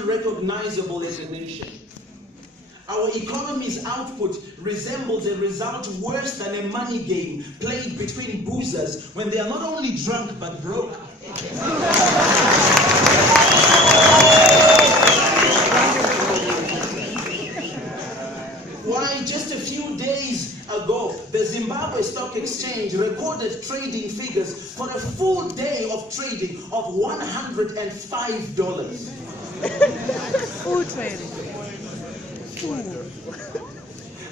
unrecognizable as a nation. Our economy's output resembles a result worse than a money game played between boozers when they are not only drunk but broke. Why, just a few days ago, the Zimbabwe Stock Exchange recorded trading figures for a full day of trading of $105. Full trading.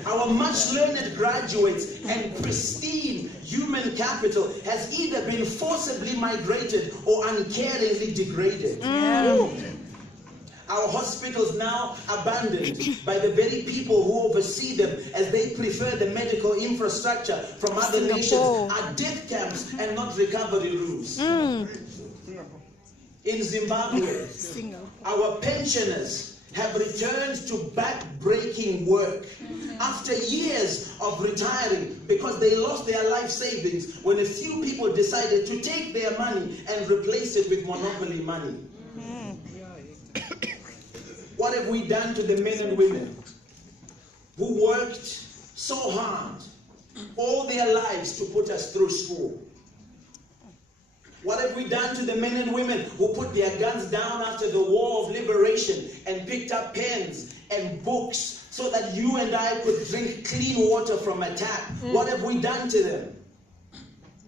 Our much-learned graduates and pristine human capital has either been forcibly migrated or uncaringly degraded. Our hospitals now abandoned by the very people who oversee them as they prefer the medical infrastructure from other nations are death camps and not recovery rooms. In Zimbabwe, our pensioners have returned to back-breaking work after years of retiring because they lost their life savings when a few people decided to take their money and replace it with monopoly money. What have we done to the men and women who worked so hard all their lives to put us through school? What have we done to the men and women who put their guns down after the War of Liberation and picked up pens and books so that you and I could drink clean water from a tap? What have we done to them?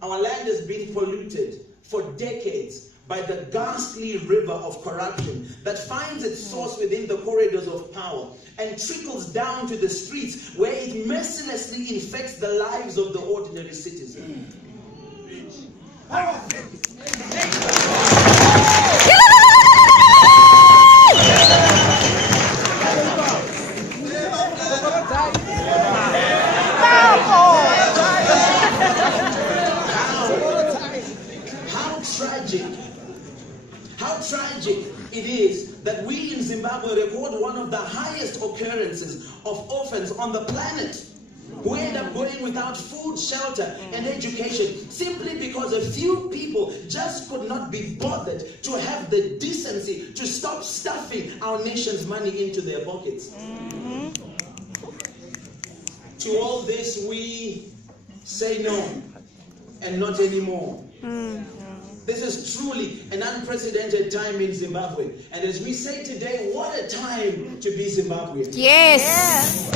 Our land has been polluted for decades by the ghastly river of corruption that finds its source within the corridors of power and trickles down to the streets where it mercilessly infects the lives of the ordinary citizen. How tragic it is that we in Zimbabwe record one of the highest occurrences of orphans on the planet who end up going without food, shelter, and education simply because a few people just could not be bothered to have the decency to stop stuffing our nation's money into their pockets. To all this we say no, and not anymore. This is truly an unprecedented time in Zimbabwe. And as we say today, what a time to be Zimbabwean. Yes.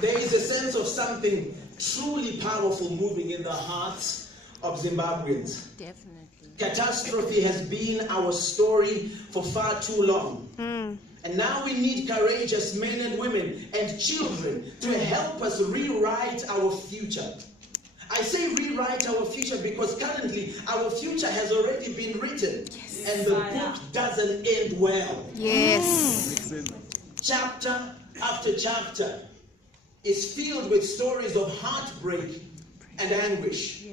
There is a sense of something truly powerful moving in the hearts of Zimbabweans. Definitely. Catastrophe has been our story for far too long. And now we need courageous men and women and children to help us rewrite our future. I say rewrite our future because currently our future has already been written. And the book doesn't end well. Yes. Chapter after chapter is filled with stories of heartbreak and anguish.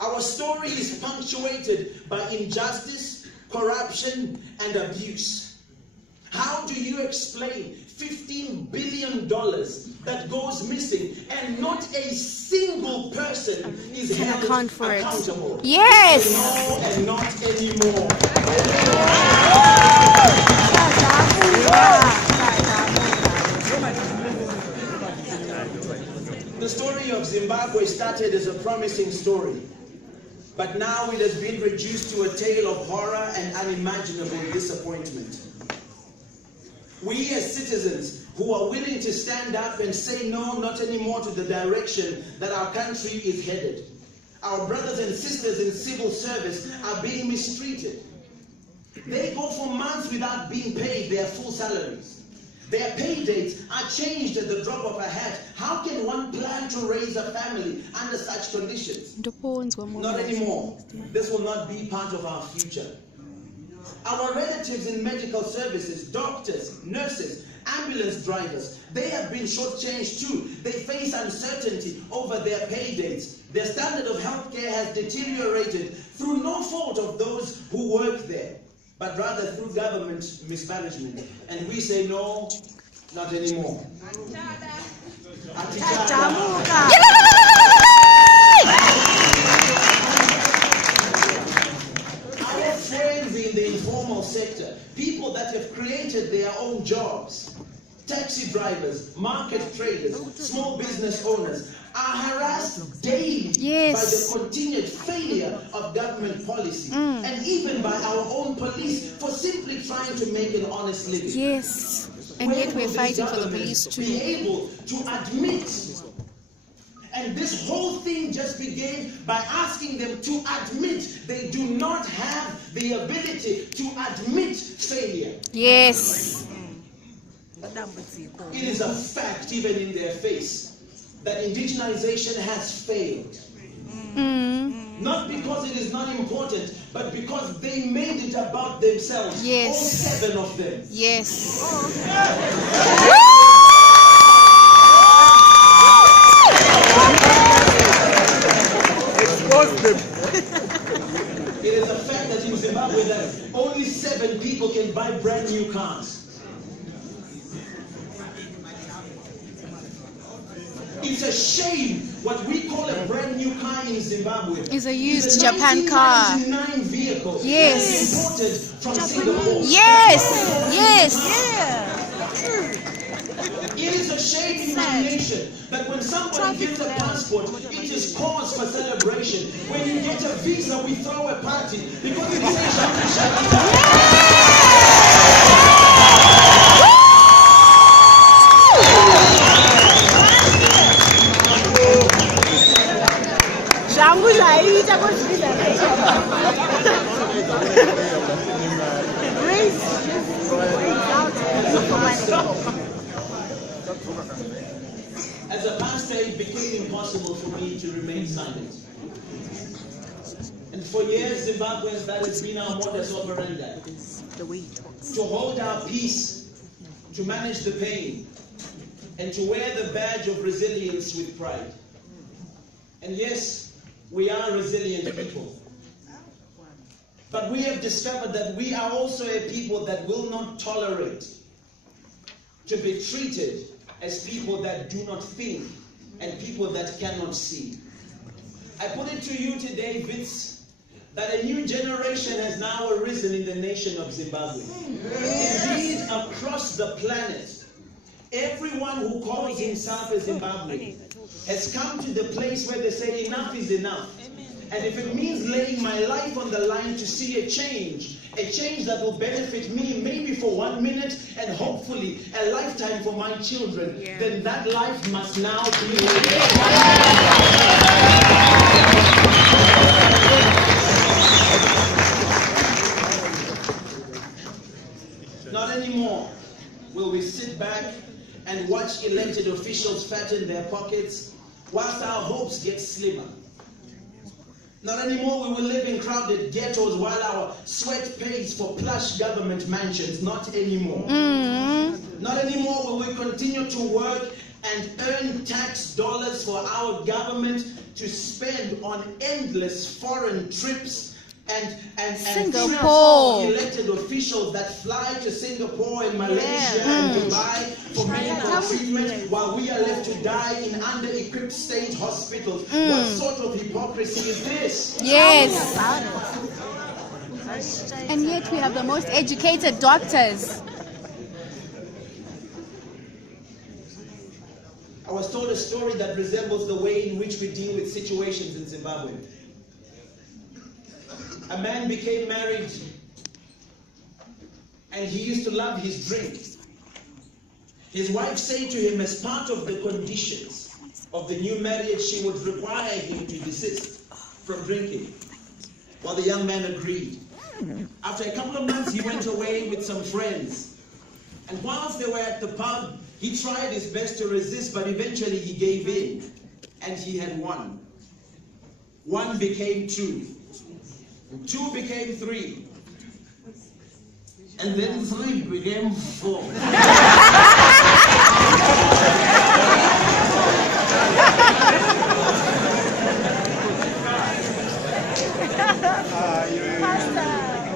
Our story is punctuated by injustice, corruption, and abuse. How do you explain $15 billion that goes missing and not a single person is held accountable? Yes. No, and not anymore. The story of Zimbabwe started as a promising story, but now it has been reduced to a tale of horror and unimaginable disappointment. We as citizens who are willing to stand up and say no, not anymore to the direction that our country is headed. Our brothers and sisters in civil service are being mistreated. They go for months without being paid their full salaries. Their pay dates are changed at the drop of a hat. How can one plan to raise a family under such conditions? Not anymore. This will not be part of our future. Our relatives in medical services, doctors, nurses, ambulance drivers, they have been shortchanged too. They face uncertainty over their pay dates. Their standard of healthcare has deteriorated through no fault of those who work there, but rather through government mismanagement. And we say no, not anymore. that have created their own jobs, taxi drivers, market traders, small business owners, are harassed daily Yes. by the continued failure of government policy and even by our own police for simply trying to make an honest living. Yes. And yet we're fighting for the police Be too. able to admit, and this whole thing just began by asking them to admit they do not have the ability to admit failure. Yes. It is a fact, even in their face, that indigenization has failed. Not because it is not important, but because they made it about themselves. Yes. All 7 of them. Yes. It is a fact that in Zimbabwe that only 7 people can buy brand new cars. It's a shame what we call a brand new car in Zimbabwe It's a used is a Japan car. 1999 vehicle Yes. imported from Singapore. Yes. Yes. It is a shame in my nation that when somebody gets a passport, it is cause for celebration. When you get a visa, we throw a party because it says Shaki Shaki. As a pastor, it became impossible for me to remain silent. And for years, Zimbabweans, that has been our modus operandi. To hold our peace, to manage the pain, and to wear the badge of resilience with pride. And yes, we are resilient people. But we have discovered that we are also a people that will not tolerate to be treated as people that do not think and people that cannot see. I put it to you today, Vince, that a new generation has now arisen in the nation of Zimbabwe. Indeed, across the planet, everyone who calls himself a Zimbabwean has come to the place where they say enough is enough. And if it means laying my life on the line to see a change that will benefit me maybe for 1 minute and hopefully a lifetime for my children, then that life must now be Not anymore will we sit back and watch elected officials fatten their pockets whilst our hopes get slimmer. Not anymore will we live in crowded ghettos while our sweat pays for plush government mansions. Not anymore. Not anymore will we continue to work and earn tax dollars for our government to spend on endless foreign trips and Singapore. elected officials that fly to Singapore and Malaysia and Dubai for medical treatment while we are left to die in under-equipped state hospitals. What sort of hypocrisy is this? Yes. And yet we have the most educated doctors. I was told a story that resembles the way in which we deal with situations in Zimbabwe. A man became married and he used to love his drink. His wife said to him, as part of the conditions of the new marriage, she would require him to desist from drinking. Well, the young man agreed. After a couple of months, he went away with some friends. And whilst they were at the pub, he tried his best to resist, but eventually he gave in. And he had won. 1 became 2. 2 became 3. And then 3 became 4.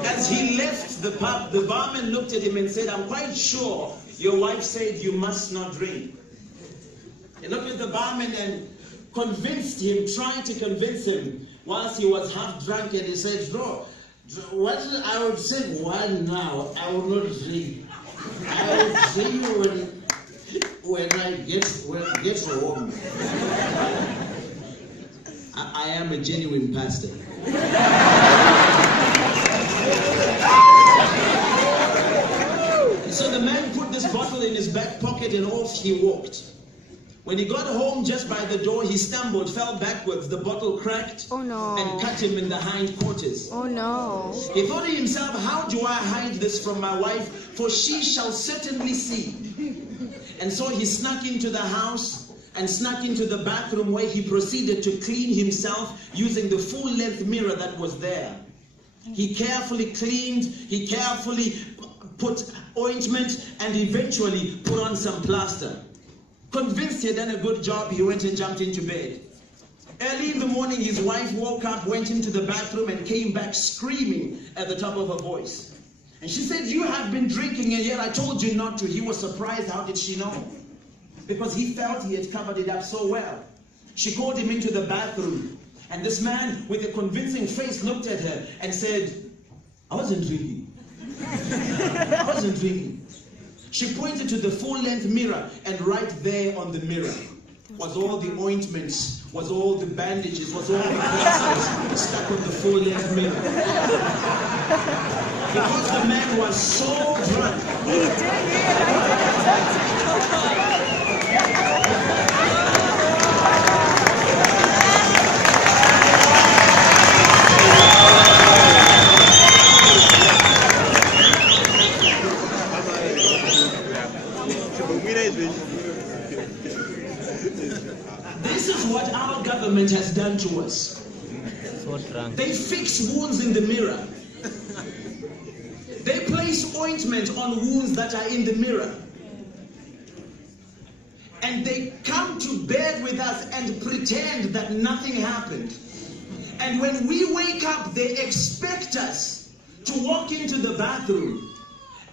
As he left the pub, the barman looked at him and said, I'm quite sure your wife said you must not drink. He looked at the barman and convinced him, tried to convince him, whilst he was half drunk, and he said, no, What I would say one now, I will not drink. I will drink when I get home. I am a genuine pastor. So the man put this bottle in his back pocket and off he walked. When he got home, just by the door, he stumbled, fell backwards. The bottle cracked and cut him in the hindquarters. Oh no. He thought to himself, how do I hide this from my wife? For she shall certainly see. And so he snuck into the house and snuck into the bathroom where he proceeded to clean himself using the full-length mirror that was there. He carefully cleaned, he carefully put ointment and eventually put on some plaster. Convinced he had done a good job, he went and jumped into bed. Early in the morning, his wife woke up, went into the bathroom and came back screaming at the top of her voice. And she said, you have been drinking and yet I told you not to. He was surprised. How did she know? Because he felt he had covered it up so well. She called him into the bathroom. And this man with a convincing face looked at her and said, I wasn't drinking. I wasn't drinking. She pointed to the full-length mirror, and right there on the mirror was all the ointments, was all the bandages, was all the plasters stuck on the full-length mirror. Because the man was so drunk. He did, This is what our government has done to us. They fix wounds in the mirror. They place ointment on wounds that are in the mirror. And they come to bed with us and pretend that nothing happened. And when we wake up, they expect us to walk into the bathroom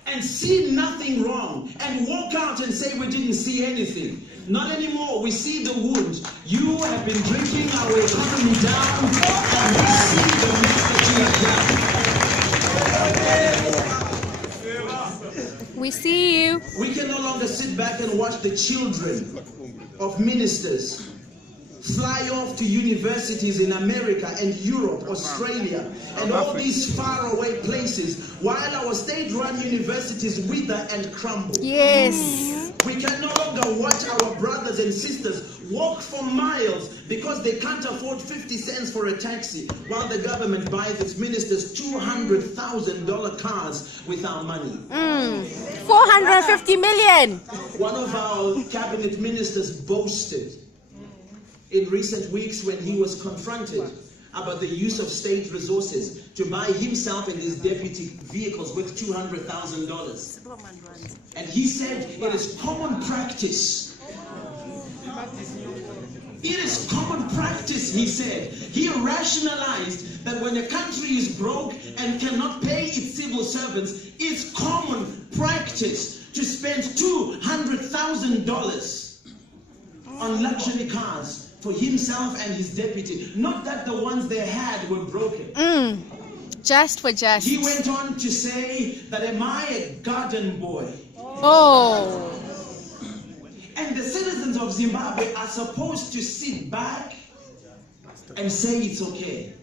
and see nothing wrong and walk out and say we didn't see anything. Not anymore. We see the wound. You have been drinking our economy down, and we see the mess that you have done. We see you. We can no longer sit back and watch the children of ministers fly off to universities in America and Europe, Australia, and all these faraway places, while our state-run universities wither and crumble. Yes. We can no longer watch our brothers and sisters walk for miles because they can't afford 50 cents for a taxi, while the government buys its ministers $200,000 cars with our money. 450 million. One of our cabinet ministers boasted in recent weeks when he was confronted about the use of state resources to buy himself and his deputy vehicles worth $200,000. And he said it is common practice. It is common practice, he said. He rationalized that when a country is broke and cannot pay its civil servants, it's common practice to spend $200,000 on luxury cars for himself and his deputy. Not that the ones they had were broken. Just for just. He went on to say that, am I a garden boy? Oh. And the citizens of Zimbabwe are supposed to sit back and say it's okay.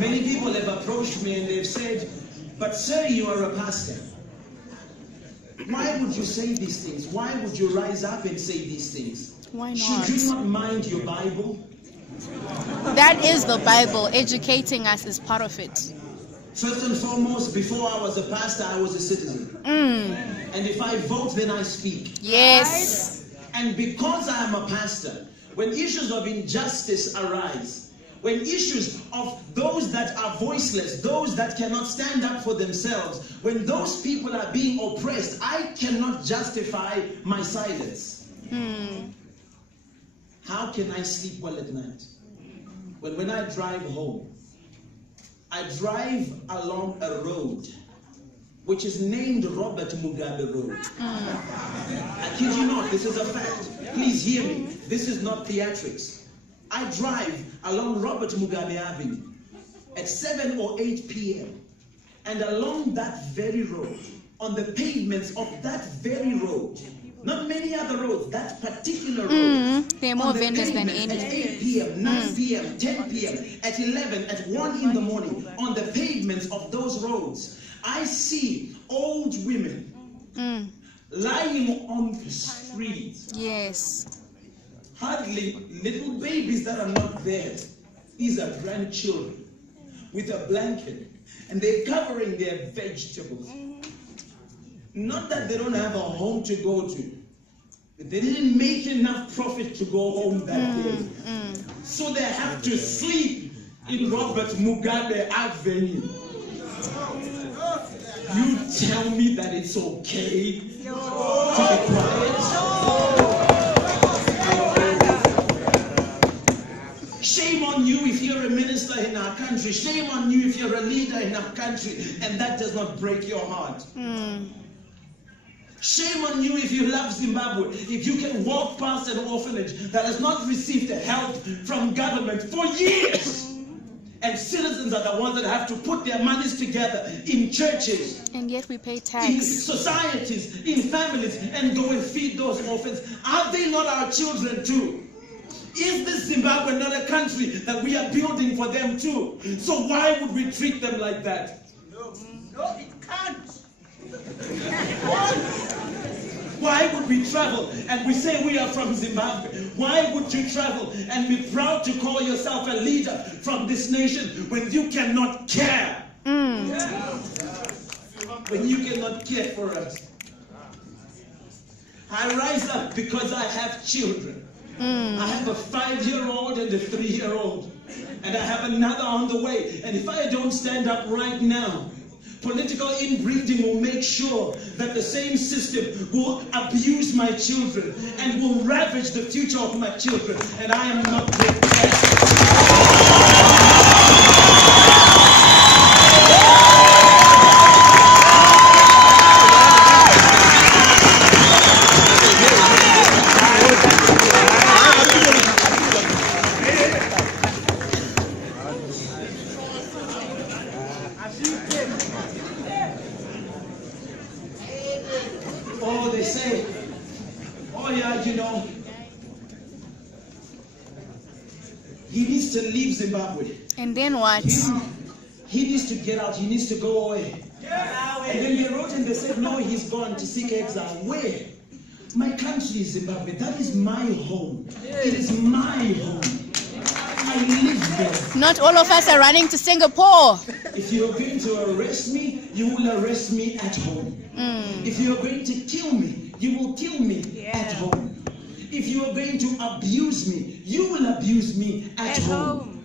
Many people have approached me and they've said, but sir, you are a pastor. Why would you say these things? Why would you rise up and say these things? Why not? Should you not mind your Bible? That is the Bible. Educating us is part of it. First and foremost, before I was a pastor, I was a citizen. And if I vote, then I speak. Yes. And because I am a pastor, when issues of injustice arise, when issues of those that are voiceless, those that cannot stand up for themselves, when those people are being oppressed, I cannot justify my silence. How can I sleep well at night? When I drive home, I drive along a road which is named Robert Mugabe Road. I kid you not, this is a fact. Please hear me. This is not theatrics. I drive along Robert Mugabe Avenue at 7 or 8 p.m. and along that very road, on the pavements of that very road, not many other roads, that particular road. There are more on the vendors than pavement any. At 8 p.m., 9 p.m., 10 p.m., at 11, at 1 in the morning, on the pavements of those roads, I see old women lying on the streets. Yes. Hardly little babies that are not there. These are grandchildren with a blanket, and they're covering their vegetables. Not that they don't have a home to go to, but they didn't make enough profit to go home that day. So they have to sleep in Robert Mugabe Avenue. You tell me that it's okay to be quiet? Shame on you if you're a minister in our country. Shame on you if you're a leader in our country and that does not break your heart. Shame on you if you love Zimbabwe, if you can walk past an orphanage that has not received help from government for years. And citizens are the ones that have to put their monies together in churches, And yet we pay in tax. societies, in families, and go and feed those orphans. Are they not our children too? Is this Zimbabwe not a country that we are building for them too? So why would we treat them like that? No, it can't. Why would we travel and we say we are from Zimbabwe? Why would you travel and be proud to call yourself a leader from this nation when you cannot care? When you cannot care for us. I rise up because I have children. I have a 5-year-old and a 3-year-old. And I have another on the way. And if I don't stand up right now, political inbreeding will make sure that the same system will abuse my children and will ravage the future of my children. And I am not Oh, they say, oh yeah, you know, he needs to leave Zimbabwe. And then what? He needs to get out. He needs to go away. And then they wrote and they said, no, he's gone to seek exile. Where? My country is Zimbabwe. That is my home. It is my home. I live there. Not all of us are running to Singapore. If you're going to arrest me, you will arrest me at home. If you're going to kill me, you will kill me at home. If you are going to abuse me, you will abuse me at home.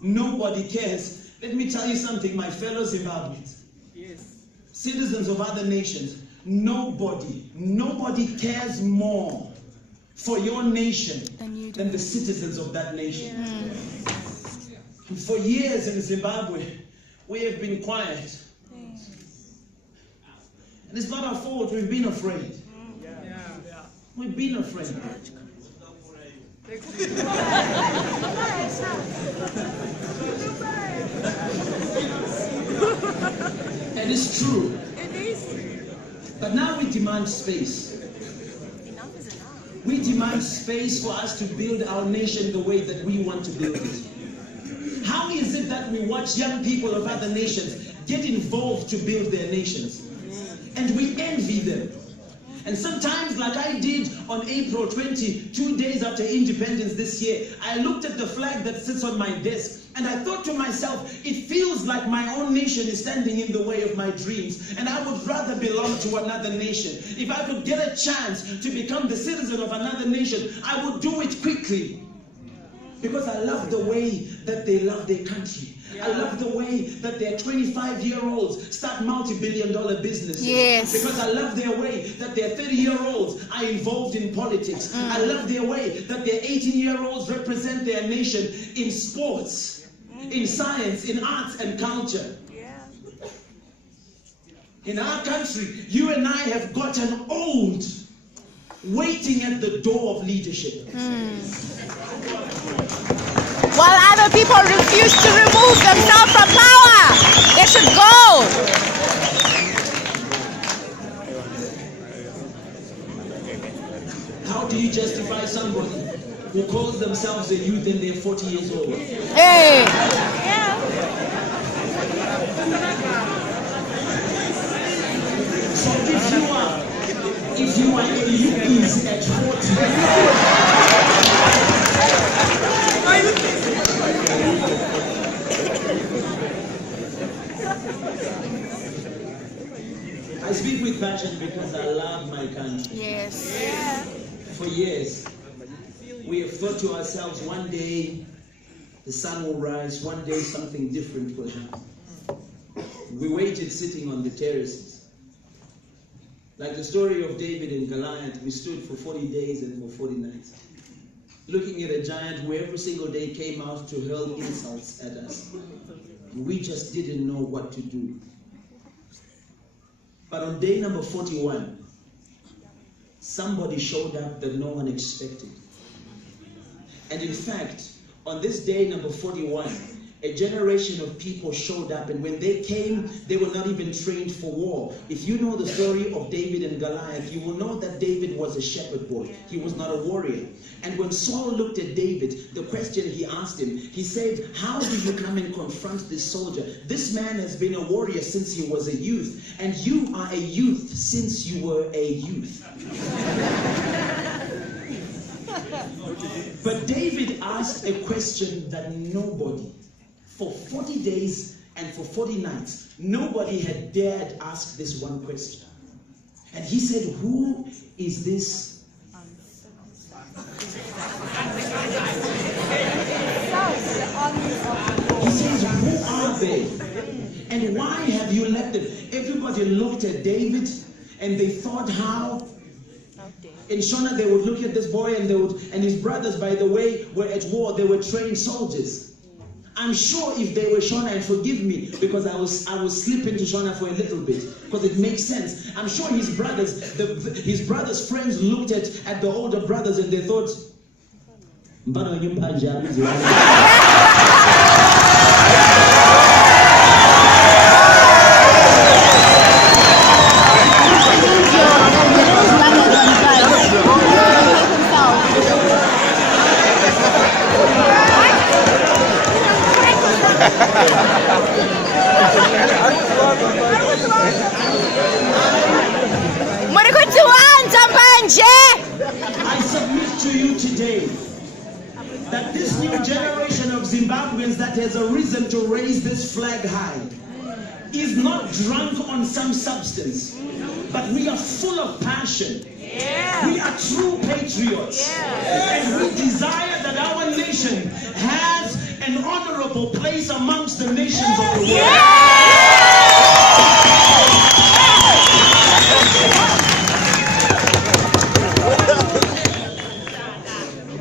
Nobody cares. Let me tell you something, my fellow Zimbabweans. Citizens of other nations, nobody cares more for your nation than the citizens of that nation. For years in Zimbabwe, we have been quiet. And it's not our fault, we've been afraid. We've been afraid. And it's true. But now we demand space. We demand space for us to build our nation the way that we want to build it. How is it that we watch young people of other nations get involved to build their nations? And we envy them. And sometimes, like I did on April 20, 2 days after independence this year, I looked at the flag that sits on my desk and I thought to myself, it feels like my own nation is standing in the way of my dreams, and I would rather belong to another nation. If I could get a chance to become the citizen of another nation, I would do it quickly. Because I love the way that they love their country. I love the way that their 25-year-olds start multi-billion-dollar businesses. Yes. Because I love their way that their 30-year-olds are involved in politics. I love their way that their 18-year-olds represent their nation in sports, in science, in arts and culture. In our country, you and I have got an old waiting at the door of leadership. While other people refuse to remove themselves from power, they should go. How do you justify somebody who calls themselves a youth and they're 40 years old? Hey. So if you are a youth at 40, I speak with passion because I love my country. Yes. For years, we have thought to ourselves, one day the sun will rise, one day something different will happen. We waited sitting on the terraces. Like the story of David and Goliath, we stood for 40 days and for 40 nights, looking at a giant who every single day came out to hurl insults at us. We just didn't know what to do. But on day number 41, somebody showed up that no one expected. And in fact, on this day number 41, a generation of people showed up, and when they came, they were not even trained for war. If you know the story of David and Goliath, you will know that David was a shepherd boy. He was not a warrior. And when Saul looked at David, the question he asked him, he said, how do you come and confront this soldier? This man has been a warrior since he was a youth, and you are a youth since you were a youth. But David asked a question that nobody, for 40 days and for 40 nights, nobody had dared ask this one question. And he said, who is this? He says, who are they? And why have you let them? Everybody looked at David and they thought how. In Shona, they would look at this boy and his brothers, by the way, were at war. They were trained soldiers. I'm sure if they were Shona, and forgive me because I will slip into Shona for a little bit because it makes sense. I'm sure his brothers' friends looked at the older brothers and they thought, I submit to you today that this new generation of Zimbabweans that has arisen to raise this flag high is not drunk on some substance, but we are full of passion. Yeah. We are true patriots. Yeah. And we desire that our nation has an honorable place amongst the nations of the world. Yeah.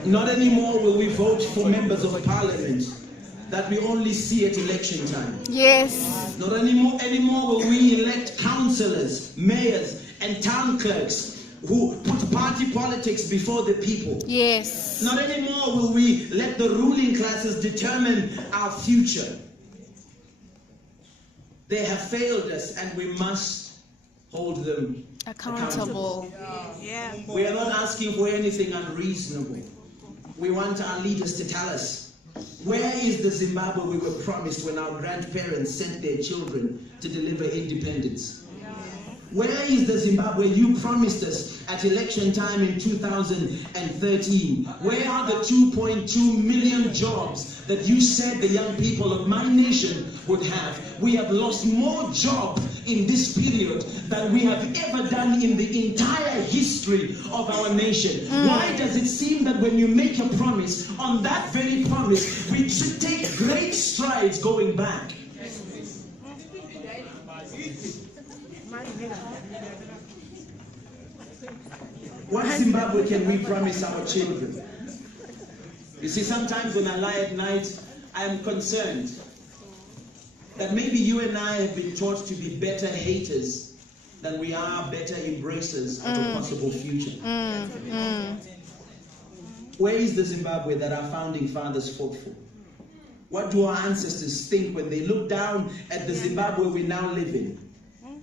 Not anymore will we vote for members of parliament that we only see at election time. Yes. Not anymore will we elect councillors, mayors, and town clerks who put party politics before the people. Yes. Not anymore will we let the ruling classes determine our future. They have failed us and we must hold them accountable. Yeah. We are not asking for anything unreasonable. We want our leaders to tell us, where is the Zimbabwe we were promised when our grandparents sent their children to deliver independence? Where is the Zimbabwe you promised us at election time in 2013? Where are the 2.2 million jobs that you said the young people of my nation would have? We have lost more jobs in this period than we have ever done in the entire history of our nation. Why does it seem that when you make a promise, on that very promise, we should take great strides going back? What Zimbabwe can we promise our children? You see, sometimes when I lie at night, I am concerned that maybe you and I have been taught to be better haters than we are better embracers of a possible future. Where is the Zimbabwe that our founding fathers fought for? What do our ancestors think when they look down at the Zimbabwe we now live in?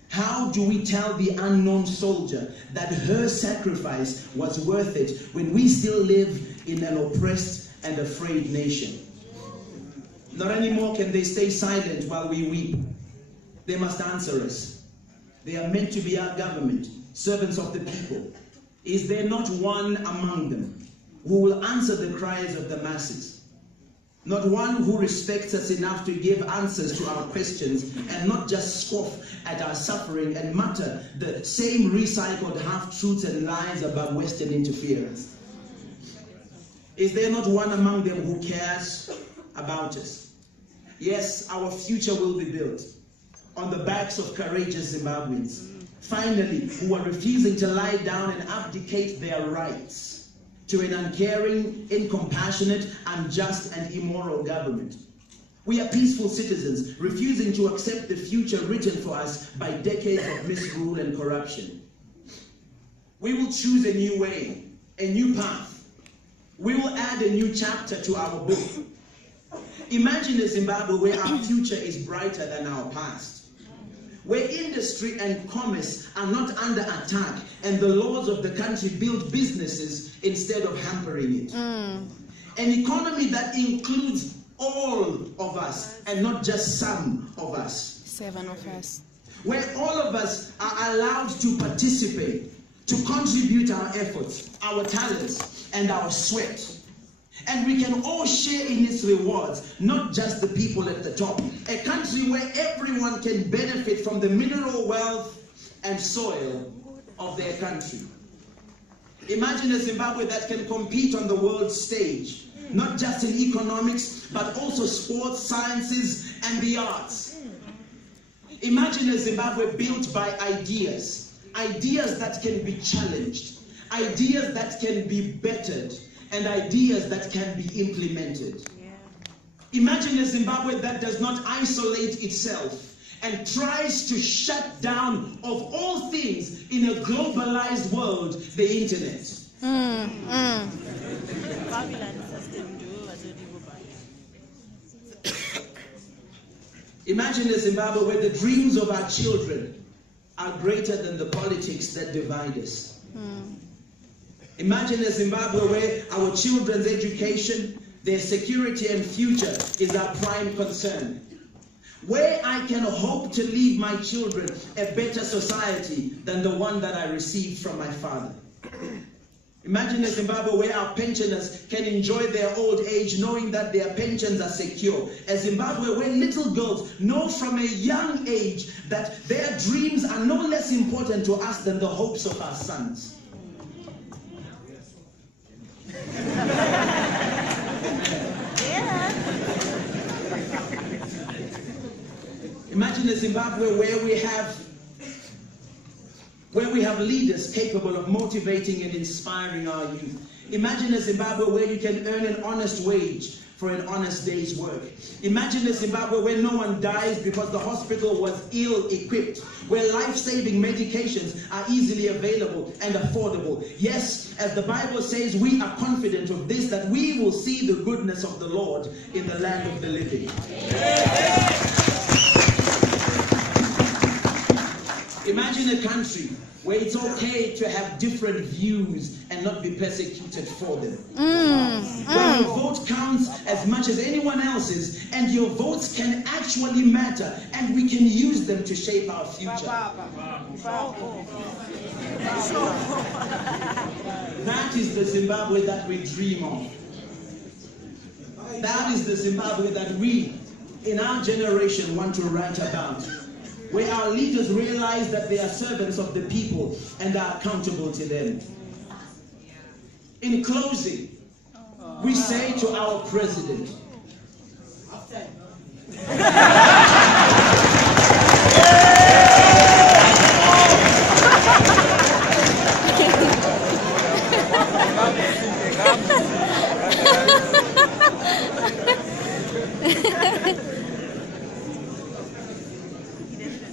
How do we tell the unknown soldier that her sacrifice was worth it when we still live in an oppressed and afraid nation? Not anymore can they stay silent while we weep. They must answer us. They are meant to be our government, servants of the people. Is there not one among them who will answer the cries of the masses? Not one who respects us enough to give answers to our questions and not just scoff at our suffering and mutter the same recycled half-truths and lies about Western interference? Is there not one among them who cares about us? Yes, our future will be built on the backs of courageous Zimbabweans, finally, who are refusing to lie down and abdicate their rights to an uncaring, incompassionate, unjust, and immoral government. We are peaceful citizens, refusing to accept the future written for us by decades of misrule and corruption. We will choose a new way, a new path. We will add a new chapter to our book. Imagine a Zimbabwe where our future is brighter than our past, where industry and commerce are not under attack and the laws of the country build businesses instead of hampering it. An economy that includes all of us and not just some of us. 7 of us. Where all of us are allowed to participate, to contribute our efforts, our talents, and our sweat. And we can all share in its rewards, not just the people at the top. A country where everyone can benefit from the mineral wealth and soil of their country. Imagine a Zimbabwe that can compete on the world stage, not just in economics, but also sports, sciences, and the arts. Imagine a Zimbabwe built by ideas, ideas that can be challenged, ideas that can be bettered, and ideas that can be implemented. Imagine a Zimbabwe that does not isolate itself and tries to shut down, of all things, in a globalized world, the internet. Imagine a Zimbabwe where the dreams of our children are greater than the politics that divide us. Imagine a Zimbabwe where our children's education, their security and future is our prime concern. Where I can hope to leave my children a better society than the one that I received from my father. Imagine a Zimbabwe where our pensioners can enjoy their old age knowing that their pensions are secure. A Zimbabwe where little girls know from a young age that their dreams are no less important to us than the hopes of our sons. Imagine a Zimbabwe where we have leaders capable of motivating and inspiring our youth. Imagine a Zimbabwe where you can earn an honest wage for an honest day's work. Imagine a Zimbabwe where no one dies because the hospital was ill-equipped, where life-saving medications are easily available and affordable. Yes, as the Bible says, we are confident of this, that we will see the goodness of the Lord in the land of the living. Imagine a country where it's okay to have different views and not be persecuted for them. Where your vote counts as much as anyone else's, and your votes can actually matter, and we can use them to shape our future. That is the Zimbabwe that we dream of. That is the Zimbabwe that we, in our generation, want to write about. Where our leaders realize that they are servants of the people and are accountable to them. In closing, we say to our president,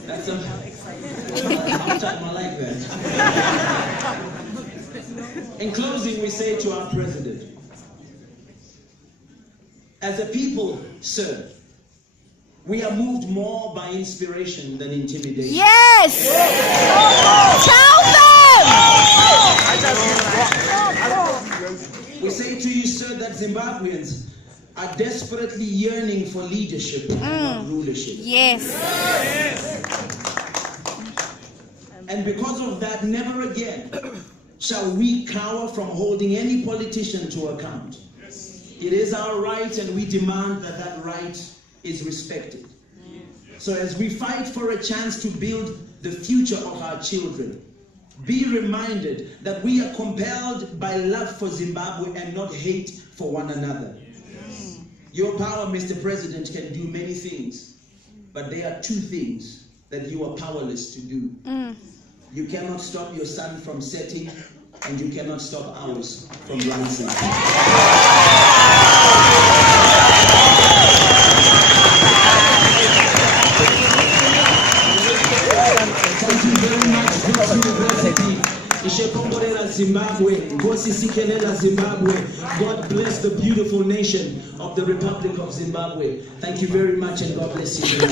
that's a closing, we say to our president, as a people, sir, we are moved more by inspiration than intimidation. Yes! Tell them! We say to you, sir, that Zimbabweans are desperately yearning for leadership and not rulership. Yes. And because of that, never again shall we cower from holding any politician to account. It is our right, and we demand that that right is respected. So as we fight for a chance to build the future of our children, be reminded that we are compelled by love for Zimbabwe and not hate for one another. Your power, Mr. President, can do many things, but there are two things that you are powerless to do. You cannot stop your sun from setting, and you cannot stop ours from rising. Thank you very much, Brooks University. Ishekomborela Zimbabwe, Ngosi Sikelela Zimbabwe. God bless the beautiful nation of the Republic of Zimbabwe. Thank you very much, and God bless you.